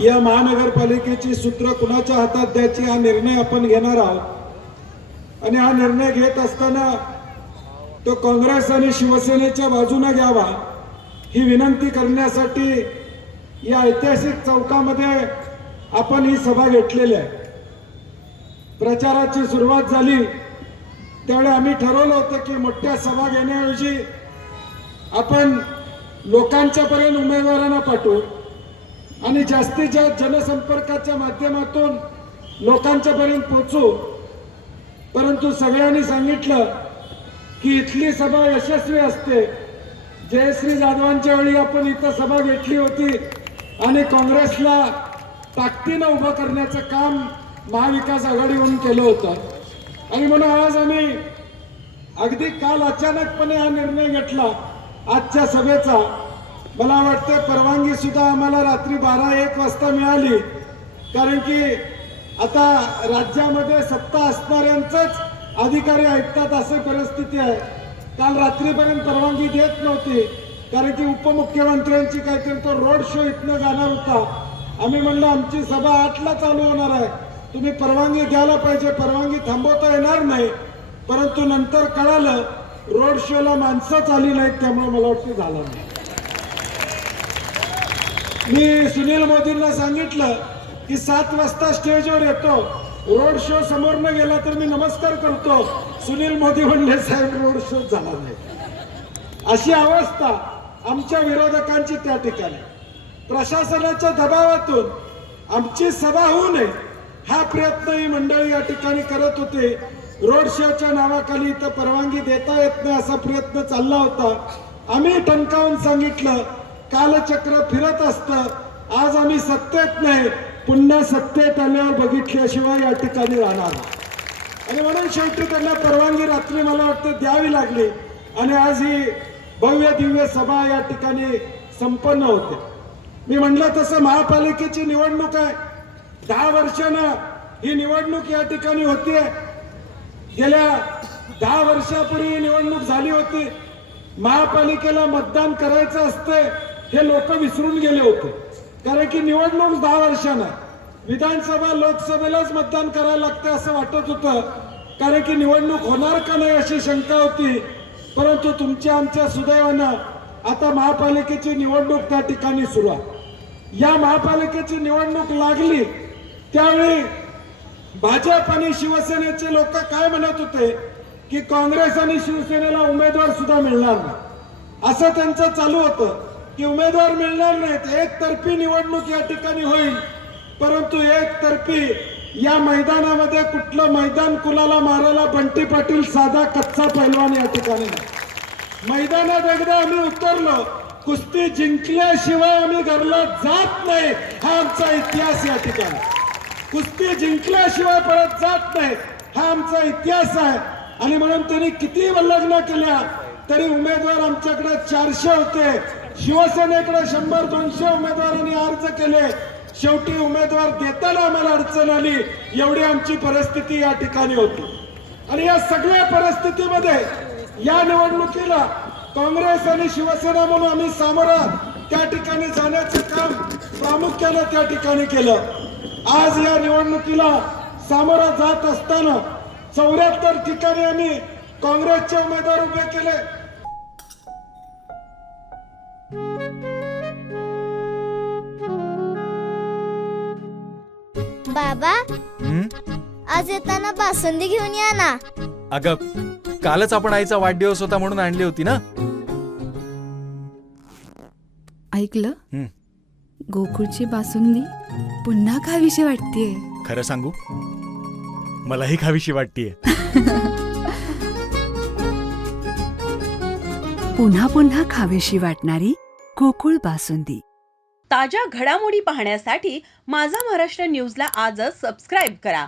या महानगरपालिकेची सूत्र कुणाच्या हातात द्यायची हा निर्णय आपण घेणार आहोत। आणि हा निर्णय घेत असताना तो काँग्रेस आणि शिवसेनेच्या बाजूने घ्यावा ही विनंती करण्यासाठी या ऐतिहासिक चौकामध्ये आपण ही सभा घेतलेली आहे। प्रचाराची सुरुवात झाली त्यावेळी आम्ही ठरवलं होतं की मोठ्या सभा घेण्याऐवजी आपण लोकांच्या पर्यंत उमेदवारांना पाठवू आणि जास्तीत जास्त जनसंपर्काच्या माध्यमातून लोकांच्या पर्यंत पोहोचू। परंतु सगळ्यांनी सांगितलं की इथली सभा यशस्वी असते। जयश्री जाधवांच्या वेळी आपण इथं सभा घेतली होती आणि काँग्रेसला ताकदीनं उभं करण्याचं काम महाविकास आघाडीकडून केलं होतं। आणि म्हणून आज आम्ही अगदी काल अचानकपणे हा निर्णय घेतला आजच्या सभेचा। मला वाटतं परवानगी सुद्धा आम्हाला रात्री 12-1 वाजता मिळाली, कारण की आता राज्यामध्ये सत्ता असणाऱ्यांचंच अधिकारी ऐकतात अशी परिस्थिती आहे। काल रात्रीपर्यंत परवानगी देत नव्हती, कारण की उपमुख्यमंत्र्यांची काहीतरी तो रोड शो इथनं जाणार होता। आम्ही म्हणलं आमची सभा 8ला चालू होणार आहे, तुम्ही परवानगी द्यायला पाहिजे, परवानगी थांबवता येणार नाही। परंतु नंतर कळालं रोड शोला माणसंच आली नाहीत, त्यामुळे मला वाटतं झालं नाही। मी सुनील मोदींना सांगितलं की 7 वाजता स्टेजवर येतो, रोड शो समोर न गेला तर मी नमस्कार करतो। सुनील मोदी म्हणले साहेब रोड शो झाला नाही। अशी अवस्था आमच्या विरोधकांची त्या ठिकाणी। प्रशासनाच्या दबावातून आमची सभा होऊ नये हा प्रयत्न ही मंडळी या ठिकाणी करत होते। रोड शोच्या नावाखाली इथं परवानगी देता येत नाही असा प्रयत्न चालला होता। आम्ही ठणकावून सांगितलं कालचक्र फिरत असतं, आज आम्ही सत्तेत नाही, पुन्हा सत्तेत आल्यावर बघितल्याशिवाय या ठिकाणी राहणार। आणि म्हणून शेवटी त्यांना परवानगी रात्री मला वाटतं द्यावी लागली आणि आज ही भव्य दिव्य सभा या ठिकाणी संपन्न होते। मी म्हणलं तसं महापालिकेची निवडणूक आहे, 10 वर्षानं ही निवडणूक या ठिकाणी होतीये। गेल्या 10 वर्षापूर्वी ही निवडणूक झाली होती। महापालिकेला मतदान करायचं असते हे लोक विसरून गेले होते, कारण की निवडणूक 10 वर्षानं, विधानसभा लोकसभेलाच मतदान करायला लागते असं वाटत होतं, कारण की निवडणूक होणार का नाही अशी शंका होती। परंतु तुमच्या आमच्या सुदैवानं आता महापालिकेची निवडणूक त्या ठिकाणी सुरू आहे। या महापालिकेची निवडणूक लागली त्यावेळी भाजप आणि शिवसेनेचे लोक काय म्हणत होते की काँग्रेस आणि शिवसेनेला उमेदवार सुद्धा मिळणार नाही, असं त्यांचं चालू होतं की उमेदवार मिळणार नाहीत, एकतर्फी निवडणूक या ठिकाणी होईल। परंतु एकतर्फी या मैदानामध्ये कुठलं मैदान कुणाला मारायला बंटी पाटील साधा कच्चा पैलवान या ठिकाणी नाही। मैदानात एकदा आम्ही उतरलो, कुस्ती जिंकल्याशिवाय आम्ही घरला जात नाही हा आमचा इतिहास या ठिकाणी। कुस्ती जिंकल्याशिवाय परत जात नाही हा आमचा इतिहास आहे। आणि म्हणून त्यांनी किती वल्लग्न केल्या तरी उमेदवार आमच्याकडे 400 होते, शिवसेनेकडे 100-200 उमेदवारांनी अर्ज केले। शेवटी उमेदवार देताना आम्हाला अडचण आली, एवढी आमची परिस्थिती या ठिकाणी होती। आणि या सगळ्या परिस्थितीमध्ये या निवडणुकीला काँग्रेस आणि शिवसेना म्हणून आम्ही सामोरं त्या ठिकाणी जाण्याचं काम प्रामुख्याने त्या ठिकाणी केलं। आज या निवडणुकीला सामोरं जात असताना 74 ठिकाणी आम्ही काँग्रेसचे उमेदवार उभे केले। बाबा, आज येताना बासुंदी घेऊन या ना। अगं कालच आपण आईचा वाढदिवस होता म्हणून आणली होती ना। ऐकलं, गोकुळची बासुंदी पुन्हा खावीशी वाटतेय। खरं सांगू, मलाही खावीशी वाटतेय। पुन्हा पुन्हा खावीशी वाटणारी गोकुळ बासुंदी। ताज्या घडामोडी पाहण्यासाठी माझा महाराष्ट्र न्यूजला आजच सबस्क्राईब करा।